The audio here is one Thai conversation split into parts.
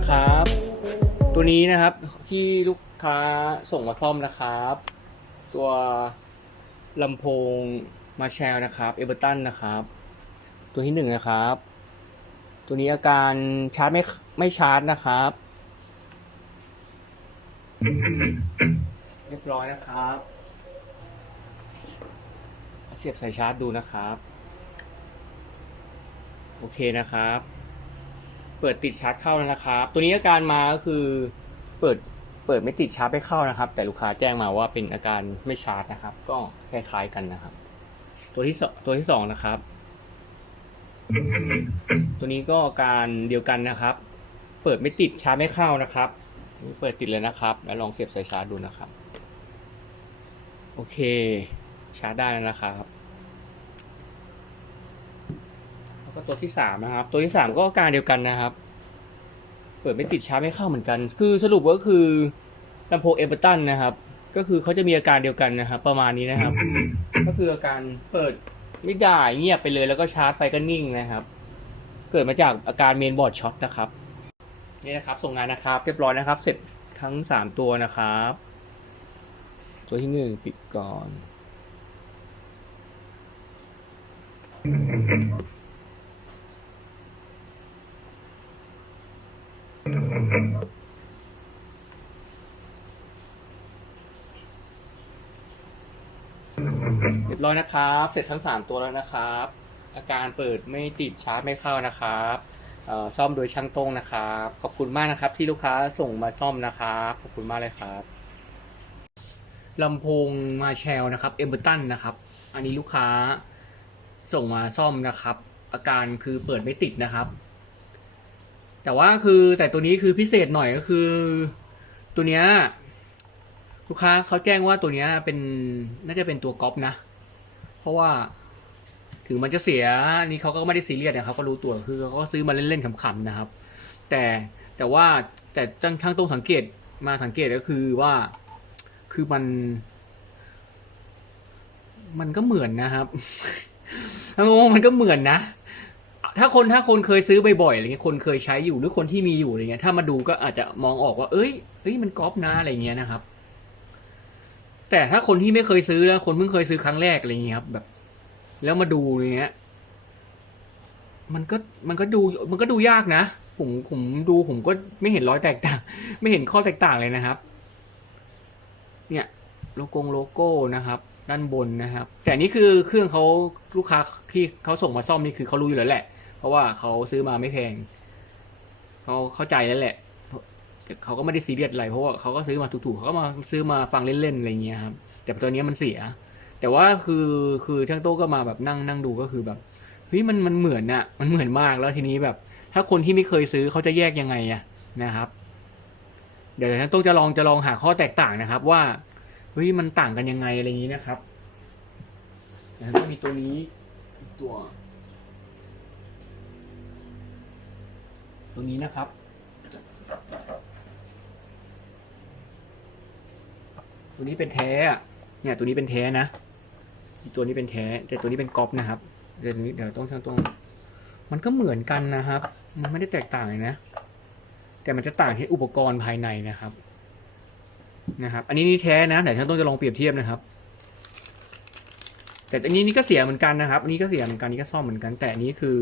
นะครับ ตัวนี้นะครับที่ลูกค้าส่งมาซ่อมนะครับ ตัวลำโพงมาแชลนะครับเอเบอร์ตันนะครับ ตัวที่หนึ่งนะครับ ตัวนี้อาการชาร์จไม่ไม่ชาร์จนะครับ เรียบร้อยนะครับเสียบสายชาร์จดูนะครับ โอเคนะครับ เปิดติดชาร์จเข้านะครับ ตัวนี้อาการมาก็คือเปิดเปิดไม่ติดชาร์จไม่เข้านะครับ แต่ลูกค้าแจ้งมาว่าเป็นอาการไม่ชาร์จนะครับ ก็คล้ายๆกันนะครับ ตัวที่สองตัวที่สองนะครับ ตัวนี้ก็อาการเดียวกันนะครับ เปิดไม่ติดชาร์จไม่เข้านะครับนี่เปิดติดเลยนะครับ แล้วลองเสียบสายชาร์จดูนะครับ โอเค ชาร์จได้แล้วนะครับ แล้ว ก็ตัวที่สามนะครับ ตัวที่สามก็อาการเดียวกันนะครับ เปิดไม่ติดชาร์จไม่เข้าเหมือนกัน คือสรุปก็คือลำโพงเอเบอร์ตันนะครับ ก็คือเขาจะมีอาการเดียวกันนะครับ ประมาณนี้นะครับ ก็คืออาการเปิดไม่ได้เงียบไปเลยแล้วก็ชาร์จไปก็นิ่งนะครับ เกิดมาจากอาการเมนบอร์ดช็อตนะครับนี่นะครับ ส่งงานนะครับ เรียบร้อยนะครับ เสร็จทั้งสามตัวนะครับ ตัวที่หนึ่งปิดก่อน เรียบร้อยนะครับ เสร็จทั้งสามตัวแล้วนะครับ อาการเปิดไม่ติดชาร์จไม่เข้านะครับเอ่อซ่อมโดยช่างตรงนะครับ ขอบคุณมากนะครับ ที่ลูกค้าส่งมาซ่อมนะครับขอบคุณมากเลยครับลำโพงมาแชลนะครับเอเบอร์ตันนะครับ อันนี้ลูกค้าส่งมาซ่อมนะครับ อาการคือเปิดไม่ติดนะครับ แต่ว่าคือแต่ตัวนี้คือพิเศษหน่อยก็คือ ตัวเนี้ยลูกค้าเขาแจ้งว่าตัวเนี้ยเป็นน่าจะเป็นตัวก๊อปนะ เพราะว่าถึงมันจะเสียนนี้เขาก็ไม่ได้ซีเรียสนะครับก็รู้ตัวคือเขาก็ซื้อมาเล่นๆขำๆนะครับ แต่แต่ว่าแต่ตั้งข้างตรงสังเกตมาสังเกตก็คือว่าคือมัน มันก็เหมือนนะครับทั้งมันก็เหมือนนะ ถ้าคนถ้าคนเคยซื้อบ่อยๆอะไรเงี้ยคนเคยใช้อยู่หรือคนที่มีอยู่อะไรเงี้ยถ้ามาดูก็อาจจะมองออกว่า เอ้ยเอ้ยมันก๊อปนะอะไรเงี้ยนะครับ แต่ถ้าคนที่ไม่เคยซื้อแล้วคนเพิ่งเคยซื้อครั้งแรกอะไรเงี้ยครับ แบบ แล้วมาดูอย่างเงี้ย มันก็มันก็ดูมันก็ดูยากนะผมผมดูผมก็ไม่เห็นรอยแตกต่าง ไม่เห็นข้อแตกต่างเลยนะครับ เนี่ยโลโก้โลโก้นะครับ ด้านบนนะครับ แต่นี่คือเครื่องเขาลูกค้าที่เขาส่งมาซ่อมนี่คือเขารู้อยู่แล้วแหละ เพราะว่าเขาซื้อมาไม่แพงเขาเข้าใจแล้วแหละเขาก็ไม่ได้ซีเรียสอะไรเพราะว่าเขาก็ซื้อมาถูกๆเขาก็มาซื้อมาฟังเล่นๆอะไรเงี้ยครับ แต่ตัวนี้มันเสีย แต่ว่าคือคือช่างโต้ก็มาแบบนั่งนั่งดูก็คือแบบเฮ้ยมันมันเหมือนอะมันเหมือนมากแล้วทีนี้แบบ ถ้าคนที่ไม่เคยซื้อเขาจะแยกยังไงอะนะครับ เดี๋ยวช่างโต้จะลองจะลองหาข้อแตกต่างนะครับ ว่าเฮ้ยมันต่างกันยังไงอะไรอย่างนี้นะครับแล้วก็มีตัวนี้ตัว ตัวนี้นะครับ ตัวนี้เป็นแท้อะเนี่ยตัวนี้เป็นแท้นะตัวนี้เป็นแท้ แต่ตัวนี้เป็นก๊อปนะครับเดี๋ยวนี้เดี๋ยวต้องช่างตรงมันก็เหมือนกันนะครับ มันไม่ได้แตกต่างเลยนะ แต่มันจะต่างที่อุปกรณ์ภายในนะครับนะครับ อันนี้นี่แท้นะแต่ช่างต้องจะลองเปรียบเทียบนะครับ แต่อันนี้นี่ก็เสียเหมือนกันนะครับ อันนี้ก็เสียเหมือนกันนี่ก็ซ่อมเหมือนกัน แต่อันนี้คือ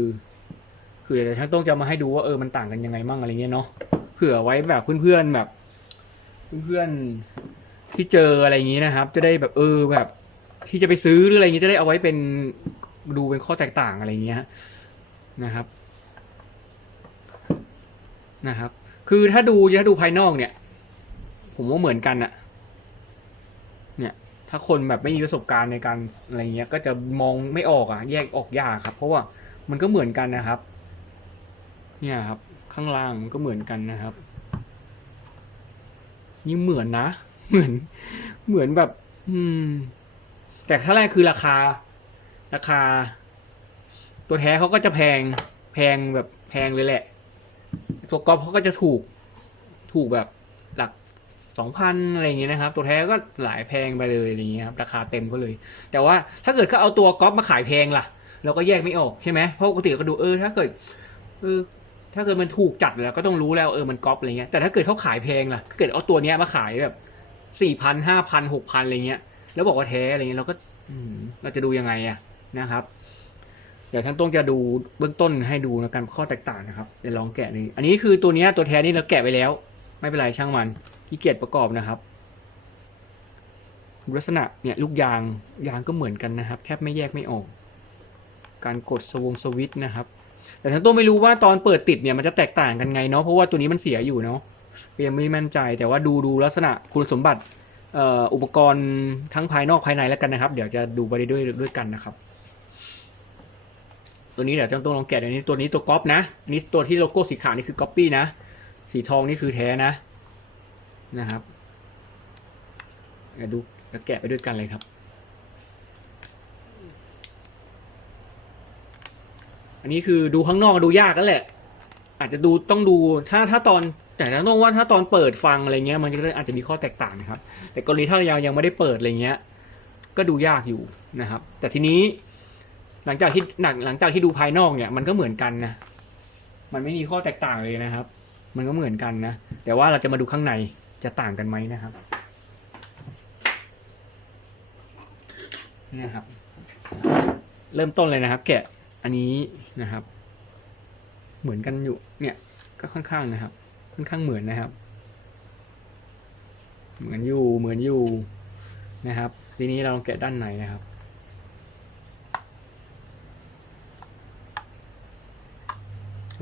คือเดี๋ยวช่างต้องจะมาให้ดูว่าเออมันต่างกันยังไงมั่งอะไรเงี้ยเนาะเผื่อไว้แบบเพื่อนๆแบบ เพื่อนๆที่เจออะไรอย่างนี้นะครับ จะได้แบบเออแบบที่จะไปซื้อหรืออะไรอย่างนี้จะได้เอาไว้เป็นดูเป็นข้อแตกต่างอะไรเงี้ยนะครับนะครับ คือถ้าดูถ้าดูภายนอกเนี่ย ผมว่าเหมือนกันอะเนี่ย ถ้าคนแบบไม่มีประสบการณ์ในการอะไรเงี้ย ก็จะมองไม่ออกอะแยกออกยากครับ เพราะว่ามันก็เหมือนกันนะครับ เนี่ยครับ ข้างล่างมันก็เหมือนกันนะครับนี่เหมือนนะ เหมือน เหมือนแบบ อืม แต่ขั้นแรกคือราคา ราคา ตัวแท้เขาก็จะแพง แพงแบบแพงเลยแหละ ตัวกอล์ฟเขาก็จะถูก ถูกแบบหลักสองพันอะไรอย่างเงี้ยนะครับ ตัวแท้ก็หลายแพงไปเลยอะไรอย่างเงี้ยครับ ราคาเต็มก็เลย แต่ว่าถ้าเกิดเขาเอาตัวกอล์ฟมาขายแพงล่ะ เราก็แยกไม่ออกใช่ไหมเพราะปกติก็ดูเออถ้าเกิดเออ ถ้าเกิดมันถูกจัดแล้วก็ต้องรู้แล้วเออมันก๊อปอะไรเงี้ยแต่ถ้าเกิดเขาขายแพงล่ะเกิดเอาตัวเนี้ยมาขายแบบสี่พันห้าพันหกพันอะไรเงี้ย แล้วบอกว่าแท้อะไรเงี้ยเราก็เราจะดูยังไงอะนะครับ เดี๋ยวท่านต้องจะดูเบื้องต้นให้ดูนะกันข้อแตกต่างนะครับเดี๋ยวลองแกะนี่อันนี้คือตัวเนี้ยตัวแท้นี่เราแกะไปแล้ว ไม่เป็นไรช่างมันขี้เกียจประกอบนะครับลักษณะเนี่ยลูกยางยางก็เหมือนกันนะครับ แทบไม่แยกไม่ออก การกดสวงสวิตช์นะครับ แต่ท่านต้องไม่รู้ว่าตอนเปิดติดเนี่ยมันจะแตกต่างกันไงเนาะเพราะว่าตัวนี้มันเสียอยู่เนาะยังไม่มั่นใจแต่ว่าดูดูลักษณะคุณสมบัติอุปกรณ์ทั้งภายนอกภายในแล้วกันนะครับ เดี๋ยวจะดูไปด้วยด้วยกันนะครับ ตัวนี้เดี๋ยวต้องลองแกะอันนี้ตัวนี้ตัวก๊อปนะนี่ตัวที่โลโก้สีขาวนี่คือก๊อปปี้นะ สีทองนี่คือแท้นะนะครับเดี๋ยวดูเดี๋ยวแกะไปด้วยกันเลยครับ อันนี้คือดูข้างนอกดูยากกันแหละ อาจจะดูต้องดูถ้าถ้าตอนแต่ต้องว่าถ้าตอนเปิดฟังอะไรเงี้ย มันก็อาจจะมีข้อแตกต่างนะครับ แต่กรณีถ้าเรายังไม่ได้เปิดอะไรเงี้ย ก็ดูยากอยู่นะครับ แต่ทีนี้หลังจากที่หลังหลังจากที่ดูภายนอกเนี่ย มันก็เหมือนกันนะมันไม่มีข้อแตกต่างเลยนะครับ มันก็เหมือนกันนะ แต่ว่าเราจะมาดูข้างในจะต่างกันไหมนะครับนี่นะครับ เริ่มต้นเลยนะครับ แกะ อันนี้นะครับ เหมือนกันอยู่เนี่ยก็ค่อนข้างนะครับ ค่อนข้างเหมือนนะครับ เหมือนอยู่เหมือนอยู่นะครับ ทีนี้เราแกะด้านในนะครับ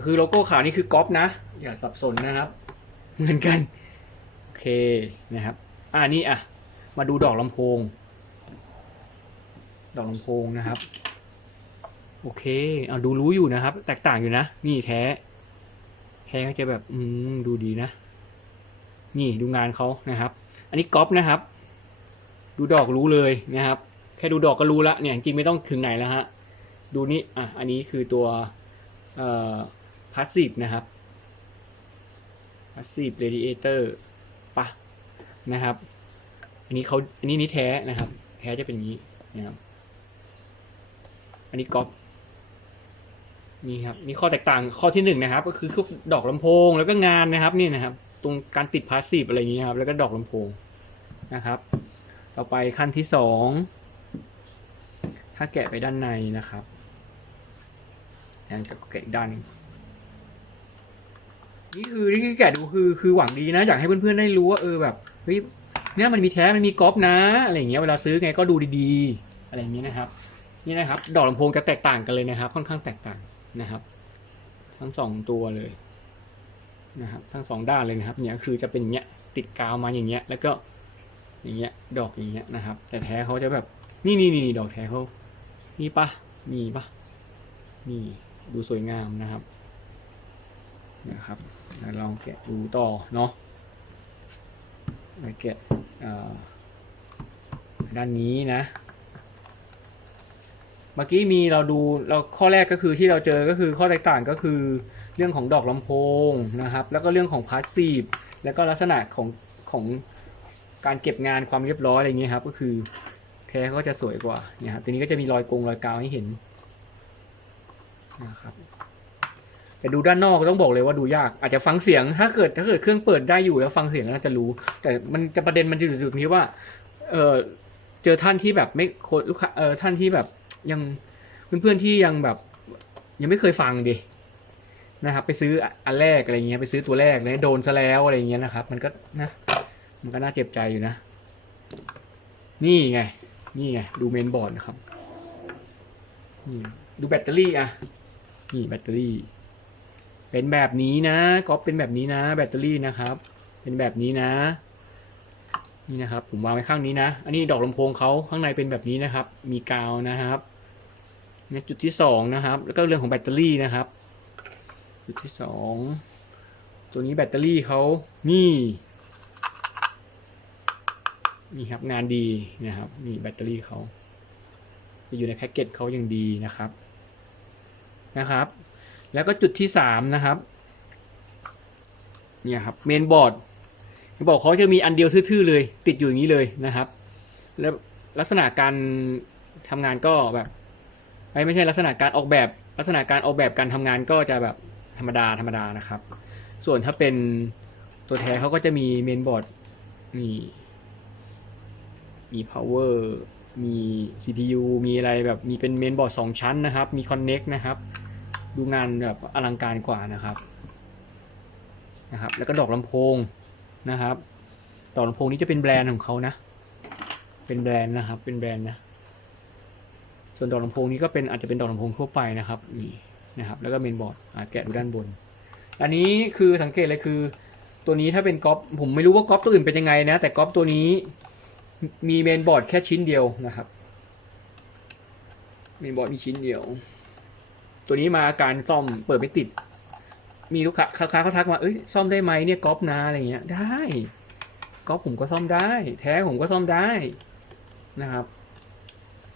คือโลโก้ขาวนี่คือก๊อปนะ อย่าสับสนนะครับ เหมือนกัน โอเคนะครับ อ่านี่อะ มาดูดอกลำโพง ดอกลำโพงนะครับ โอเคเอาดูรู้อยู่นะครับ แตกต่างอยู่นะ นี่แท้ แท้ก็จะแบบ อืมดูดีนะ นี่ดูงานเขานะครับ อันนี้ก๊อปนะครับ ดูดอกรู้เลยนะครับ แค่ดูดอกก็รู้ละเนี่ยจริงไม่ต้องถึงไหนแล้วฮะ ดูนี่อะอันนี้คือตัวเอ่อพาสซีฟนะครับพาสซีฟเรดิเอเตอร์ปะนะครับ อันนี้เขาอันนี้นี่แท้นะครับ แท้จะเป็นอย่างนี้นะครับอันนี้ก๊อป นี่ครับนี่ข้อแตกต่างข้อที่หนึ่งนะครับ ก็คือพวกดอกลำโพงแล้วก็งานนะครับนี่นะครับ ตรงการติดพาสซีฟอะไรอย่างนี้ครับแล้วก็ดอกลำโพงนะครับ ต่อไปขั้นที่สองถ้าแกะไปด้านในนะครับยังจะแกะอีกด้านนึงนี่คือนี่คือแกะดูคือคือหวังดีนะ อยากให้เพื่อนๆได้รู้ว่าเออแบบเฮ้ยเนี่ยมันมีแท้มันมีก๊อปนะอะไรอย่างเงี้ยเวลาซื้อไงก็ดูดีๆ อะไรอย่างนี้ยนะครับ นี่นะครับ ดอกลำโพงจะแตกต่างกันเลยนะครับ ค่อนข้างแตกต่าง นะครับ ทั้งสองตัวเลยนะครับ ทั้งสองด้านเลยนะครับ เนี่ยคือจะเป็นเงี้ยติดกาวมาอย่างเงี้ย แล้วก็อย่างเงี้ย ดอกอย่างเงี้ยนะครับ แต่แท้เขาจะแบบนี่นี่นี่ดอกแท้เขานี่ปะมีปะนี่ดูสวยงามนะครับนะครับแล้วลองแกะดูต่อเนาะไปแกะเอ่อด้านนี้นะ เมื่อกี้มีเราดูเราข้อแรกก็คือที่เราเจอก็คือข้อแตกต่างก็คือเรื่องของดอกลำโพงนะครับ แล้วก็เรื่องของพาสซีฟแล้วก็ลักษณะของของการเก็บงานความเรียบร้อยอะไรเงี้ยครับ ก็คือแท้ก็จะสวยกว่าเนี่ยครับทีนี้ก็จะมีรอยกงรอยกาวให้เห็นนะครับแต่ดูด้านนอกต้องบอกเลยว่าดูยากอาจจะฟังเสียงถ้าเกิดถ้าเกิดเครื่องเปิดได้อยู่แล้วฟังเสียงน่าจะรู้ แต่มันจะประเด็นมันอยู่ตรงที่ว่า เออเจอท่านที่แบบไม่โคลูกค้าเออท่านที่แบบ ยังเพื่อนๆที่ยังแบบ ยังไม่เคยฟังดินะครับ ไปซื้ออันแรกอะไรเงี้ยไปซื้อตัวแรกเลยโดนซะแล้วอะไรเงี้ยนะครับ มันก็นะมันก็น่าเจ็บใจอยู่นะ นี่ไง นี่ไง ดูเมนบอร์ดนะครับนี่ดูแบตเตอรี่อะนี่แบตเตอรี่ เป็นแบบนี้นะก็เป็นแบบนี้นะ แบตเตอรี่นะครับ เป็นแบบนี้นะ นี่นะครับ ผมวางไว้ข้างนี้นะ อันนี้ดอกลำโพงเขาข้างในเป็นแบบนี้นะครับ มีกาวนะครับ นี่จุดที่สองนะครับ แล้วก็เรื่องของแบตเตอรี่นะครับ จุดที่สองตัวนี้แบตเตอรี่เขานี่นี่ครับงานดีนะครับนี่แบตเตอรี่เขาจะอยู่ในแพ็กเกจเขาอย่างดีนะครับนะครับ แล้วก็จุดที่สามนะครับเนี่ยครับเมนบอร์ดบอกเขาจะมีอันเดียวทื่อๆเลย ติดอยู่อย่างนี้เลยนะครับ แล้วลักษณะการทำงานก็แบบ ไม่ใช่ลักษณะการออกแบบลักษณะการออกแบบการทำงานก็จะแบบธรรมดาธรรมดานะครับ ส่วนถ้าเป็นตัวแท้เขาก็จะมีเมนบอร์ดมีมี power มี CPU มีอะไรแบบมีเป็นเมนบอร์ดสองชั้นนะครับ มี connect นะครับ ดูงานแบบอลังการกว่านะครับนะครับ แล้วก็ดอกลำโพงนะครับ ดอกลำโพงนี้จะเป็นแบรนด์ของเขานะ เป็นแบรนด์นะครับ เป็นแบรนด์นะ ส่วนดอกลำโพงนี้ก็เป็นอาจจะเป็นดอกลำโพงทั่วไปนะครับนี่นะครับ แล้วก็เมนบอร์ดแกะดูด้านบน อันนี้คือสังเกตเลยคือ ตัวนี้ถ้าเป็นก๊อปผมไม่รู้ว่าก๊อปตัวอื่นเป็นยังไงนะ แต่ก๊อปตัวนี้มีเมนบอร์ดแค่ชิ้นเดียวนะครับเมนบอร์ดมีชิ้นเดียว ตัวนี้มาการซ่อมเปิดไม่ติด มีลูกค้าค้าเขาทักมาเอ้ยซ่อมได้ไหมเนี่ยก๊อปนะอะไรเงี้ยได้ก๊อปผมก็ซ่อมได้ แท้ผมก็ซ่อมได้นะครับ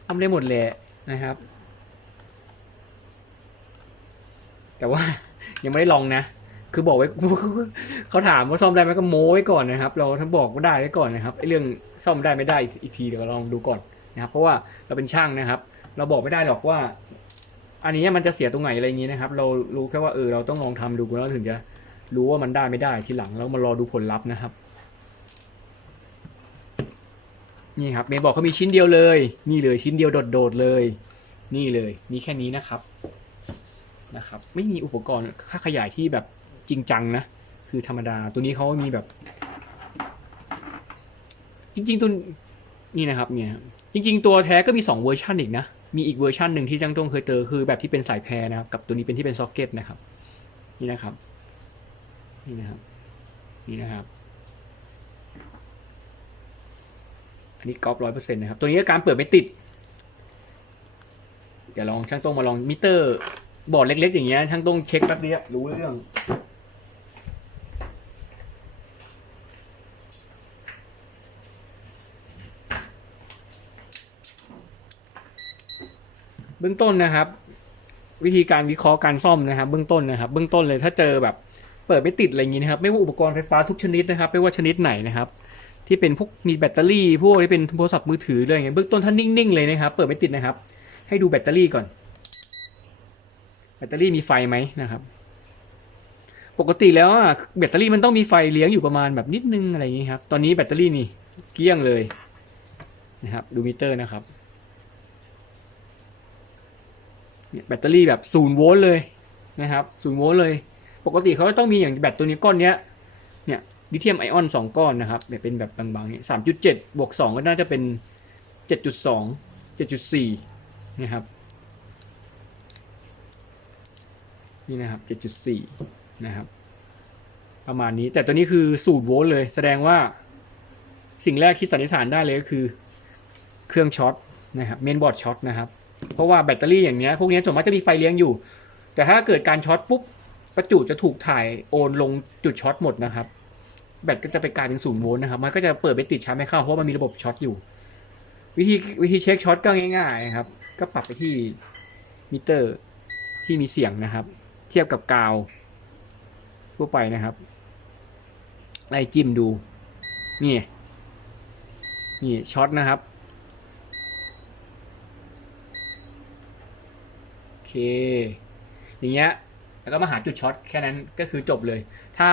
ซ่อมได้หมดแหละ นะครับ แต่ว่ายังไม่ได้ลองนะ คือบอกไว้เขาถามว่าซ่อมได้ไหมก็โม้ไว้ก่อนนะครับ เราถ้าบอกว่าได้ไว้ก่อนนะครับไอ้เรื่องซ่อมได้ไม่ได้อีกทีเดี๋ยวลองดูก่อนนะครับ เพราะว่าเราเป็นช่างนะครับ เราบอกไม่ได้หรอกว่า อันนี้มันจะเสียตรงไหนอะไรอย่างนี้นะครับ เรารู้แค่ว่าเออเราต้องลองทำดูแล้วถึงจะรู้ว่ามันได้ไม่ได้ทีหลังแล้วมารอดูผลลัพธ์นะครับ นี่ครับเมย์บอกเขามีชิ้นเดียวเลย นี่เลยชิ้นเดียวโดดๆเลย นี่เลยมีแค่นี้นะครับนะครับ ไม่มีอุปกรณ์ค่าขยายที่แบบจริงจังนะ คือธรรมดาตัวนี้เขามีแบบ จริง ๆตัวนี่นะครับเนี่ยจริง ๆ ตัวแท้ก็มีสองเวอร์ชันอีกนะ มีอีกเวอร์ชันหนึ่งที่จังต้งเคยเจอคือแบบที่เป็นสายแพรนะครับ กับตัวนี้เป็นที่เป็นซ็อกเก็ตนะครับ นี่นะครับ นี่นะครับ นี่นะครับ อันนี้กอล์ฟร้อยเปอร์เซ็นต์นะครับ ตัวนี้การเปิดไม่ติด เดี๋ยวลองช่างต้งมาลองมิเตอร์บอร์ดเล็ก ๆ อย่างเงี้ยช่างต้งเช็คแป๊บเดียวรู้เรื่องเบื้องต้นนะครับ วิธีการวิเคราะห์การซ่อมนะครับ เบื้องต้นนะครับ เบื้องต้นเลยถ้าเจอแบบ เปิดไม่ติดอะไรอย่างนี้นะครับ ไม่ว่าอุปกรณ์ไฟฟ้าทุกชนิดนะครับ ไม่ว่าชนิดไหนนะครับ ที่เป็นพวกมีแบตเตอรี่ พวกที่เป็นโทรศัพท์มือถืออะไรอย่างเงี้ยเบื้องต้นถ้านิ่งๆเลยนะครับ เปิดไม่ติดนะครับ ให้ดูแบตเตอรี่ก่อน แบตเตอรี่มีไฟไหมนะครับ ปกติแล้วแบตเตอรี่มันต้องมีไฟเลี้ยงอยู่ประมาณแบบนิดนึงอะไรอย่างนี้ครับ ตอนนี้แบตเตอรี่นี่เกลี้ยงเลยนะครับ ดูมิเตอร์นะครับแบตเตอรี่แบบศูนย์โวลต์เลยนะครับศูนย์โวลต์เลย ปกติเขาก็ต้องมีอย่างแบตตัวนี้ก้อนเนี้ย เนี่ย ลิเธียมไอออนสองก้อนนะครับแบบเป็นแบบบางๆเนี่ยสามจุดเจ็ดบวกสองก็น่าจะเป็นเจ็ดจุดสองเจ็ดจุดสี่นะครับ นี่นะครับเจ็ดจุดสี่นะครับ ประมาณนี้แต่ตัวนี้คือสูตรโวลต์เลย แสดงว่าสิ่งแรกที่สันนิษฐานได้เลยก็คือเครื่องช็อตนะครับเมนบอร์ดช็อตนะครับ เพราะว่าแบตเตอรี่อย่างเนี้ยพวกนี้ส่วนมากจะมีไฟเลี้ยงอยู่ แต่ถ้าเกิดการช็อตปุ๊บประจุจะถูกถ่ายโอนลงจุดช็อตหมดนะครับ แบตก็จะไปกลายเป็นศูนย์โวลต์นะครับ มันก็จะเปิดไปติดชาร์จไม่เข้าเพราะมันมีระบบช็อตอยู่ วิธีวิธีเช็คช็อตก็ง่ายๆครับ ก็ปรับไปที่มิเตอร์ที่มีเสียงนะครับ เทียบกับกาวทั่วไปนะครับไล่จิ้มดู นี่ นี่ช็อตนะครับ โอเค อย่างเงี้ย แล้วก็มาหาจุดช็อตแค่นั้นก็คือจบเลย ถ้า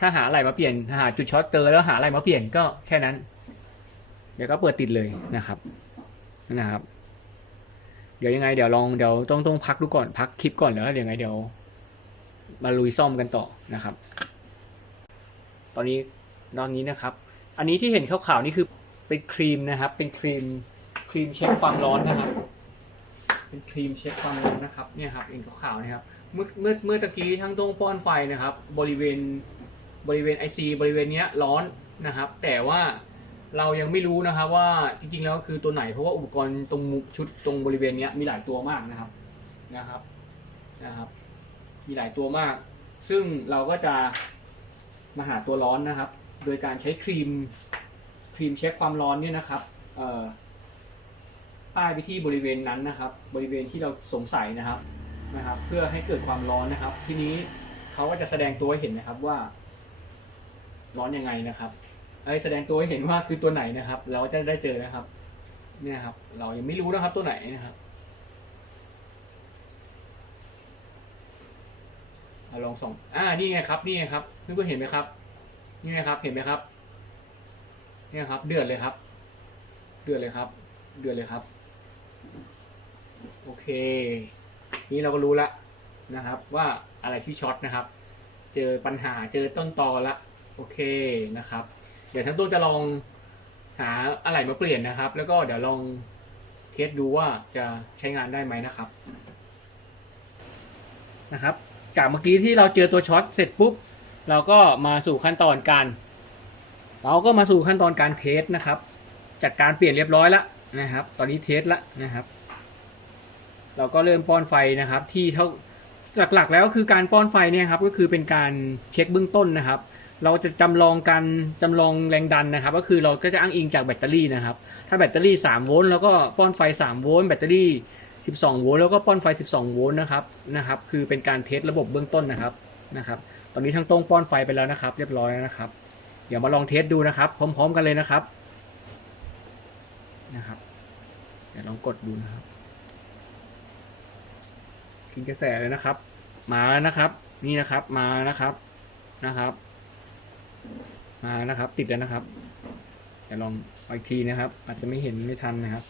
ถ้าหาอะไรมาเปลี่ยนหาจุดช็อตเจอแล้วหาอะไรมาเปลี่ยนก็แค่นั้น เดี๋ยวก็เปิดติดเลยนะครับนะครับ เดี๋ยวยังไงเดี๋ยวลองเดี๋ยวต้องต้องพักดูก่อนพักคลิปก่อนแล้วเดี๋ยวยังไงเดี๋ยว มาลุยซ่อมกันต่อนะครับ ตอนนี้ตอนนี้นะครับ อันนี้ที่เห็นขาวๆนี่คือเป็นครีมนะครับ เป็นครีมครีมเช็คความร้อนนะครับ เป็นครีมเช็คความร้อนนะครับ เนี่ยครับเองขาวๆนะครับ เมื่อเมื่อเมื่อตะกี้ทั้งตรงป้อนไฟนะครับ บริเวณ บริเวณไอซีบริเวณนี้ร้อนนะครับ แต่ว่าเรายังไม่รู้นะครับว่าจริงๆแล้วคือตัวไหนเพราะว่าอุปกรณ์ตรงชุดตรงบริเวณนี้มีหลายตัวมากนะครับนะครับนะครับ มีหลายตัวมาก ซึ่งเราก็จะมาหาตัวร้อนนะครับ โดยการใช้ครีมครีมเช็คความร้อนเนี่ยนะครับป้ายไปที่บริเวณนั้นนะครับ บริเวณที่เราสงสัยนะครับนะครับ เพื่อให้เกิดความร้อนนะครับ ทีนี้เขาก็จะแสดงตัวให้เห็นนะครับว่า ร้อนยังไงนะครับไอ้ยแสดงตัวให้เห็นว่าคือตัวไหนนะครับ เราจะได้เจอนะครับ เนี่ยครับ เรายังไม่รู้นะครับตัวไหนนะครับอลองส่องอ่านี่ไงครับ นี่ไงครับเพื่อนๆเห็นไหมครับ นี่ไงครับ เห็นไหมครับ เนี่ยครับ เดือดเลยครับ เดือดเลยครับ เดือดเลยครับ โอเค นี่เราก็รู้ละนะครับ ว่าอะไรที่ช็อตนะครับ เจอปัญหาเจอต้นตอละ โอเคนะครับ เดี๋ยวทั้งต้นจะลองหาอะไรมาเปลี่ยนนะครับ แล้วก็เดี๋ยวลองเทสดูว่าจะใช้งานได้ไหมนะครับนะครับ จากเมื่อกี้ที่เราเจอตัวช็อตเสร็จปุ๊บ เราก็มาสู่ขั้นตอนการ เราก็มาสู่ขั้นตอนการเทสนะครับ จัดการเปลี่ยนเรียบร้อยแล้วนะครับ ตอนนี้เทสแล้วนะครับ เราก็เริ่มป้อนไฟนะครับ ที่เท่าหลักๆ แล้วคือการป้อนไฟเนี่ยครับก็คือเป็นการเช็คเบื้องต้นนะครับ เราจะจำลองการจำลองแรงดันนะครับ ก็คือเราก็จะอ้างอิงจากแบตเตอรี่นะครับ ถ้าแบตเตอรี่ 3 โวลต์แล้วก็ป้อนไฟ 3 โวลต์แบตเตอรี่ 12 โวลต์แล้วก็ป้อนไฟ 12 โวลต์นะครับนะครับ คือเป็นการเทสระบบเบื้องต้นนะครับนะครับ ตอนนี้ทั้งตรงป้อนไฟไปแล้วนะครับ เรียบร้อยแล้วนะครับ เดี๋ยวมาลองเทสดูนะครับ พร้อม ๆ กันเลยนะครับนะครับเดี๋ยวลองกดดูนะครับกินกระแสเลยนะครับ มาแล้วนะครับ นี่นะครับมานะครับนะครับ มานะครับ ติดแล้วนะครับเดี๋ยวลองอ,อีกทีนะครับ อาจจะไม่เห็นไม่ทันนะครับ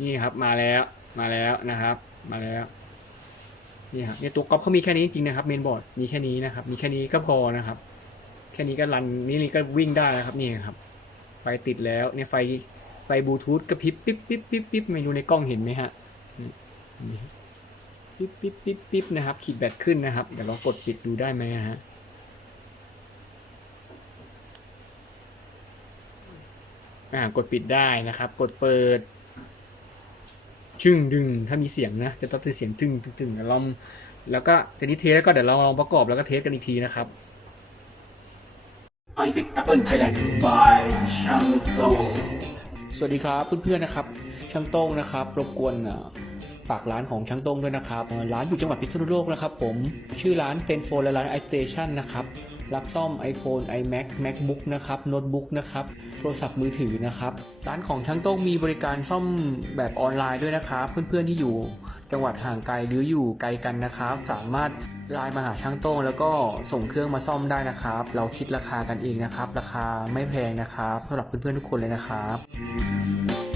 นี่ครับมาแล้วมาแล้วนะครับ มาแล้วนี่ครับเนี่ยตัวก๊อปเขามีแค่นี้จริงนะครับเมนบอร์ดมีแค่นี้นะครับ มีแค่นี้ก็พอนะครับ แค่นี้ก็รันนี่นี่ก็วิ่งได้แล้วครับนี่ครับ ไฟติดแล้วเนี่ยไฟไฟบลูทูธกระพริบปิ๊บปิ๊บปิ๊บปิ๊บไม่รู้ในกล้องเห็นไหมฮะนี่ ปิ๊บปิ๊บปิ๊บปิ๊บนะครับ ขีดแบตขึ้นนะครับ เดี๋ยวลองกดปิดดูได้ไหมฮะอ่ากดปิดได้นะครับ กดเปิด ชึ่งดึง ถ้ามีเสียงนะ จะต้องเป็นเสียงจึงตึงตึงแล้วลองแล้วก็จะนี้เทสแล้วก็เดี๋ยวเราลองประกอบแล้วก็เทสกันอีกทีนะครับไอติกแอปเปิลไทยแลนด์ by ช่างโตสวัสดีครับเพื่อนๆนะครับช่างโต้งนะครับ รบกวนอะ ฝากร้านของช่างโต้งด้วยนะครับ ร้านอยู่จังหวัดพิษณุโลกนะครับผม ชื่อร้านเซนโฟนและร้าน iStation นะครับ รับซ่อม iPhone, iMac, MacBook นะครับโน้ตบุ๊กนะครับ โทรศัพท์มือถือนะครับ ร้านของช่างโต้งมีบริการซ่อมแบบออนไลน์ด้วยนะครับ เพื่อนๆที่อยู่จังหวัดห่างไกลหรืออยู่ไกลกันนะครับ สามารถไลน์มาหาช่างโต้งแล้วก็ส่งเครื่องมาซ่อมได้นะครับ เราคิดราคากันเองนะครับ ราคาไม่แพงนะครับสำหรับเพื่อนๆทุกคนเลยนะครับ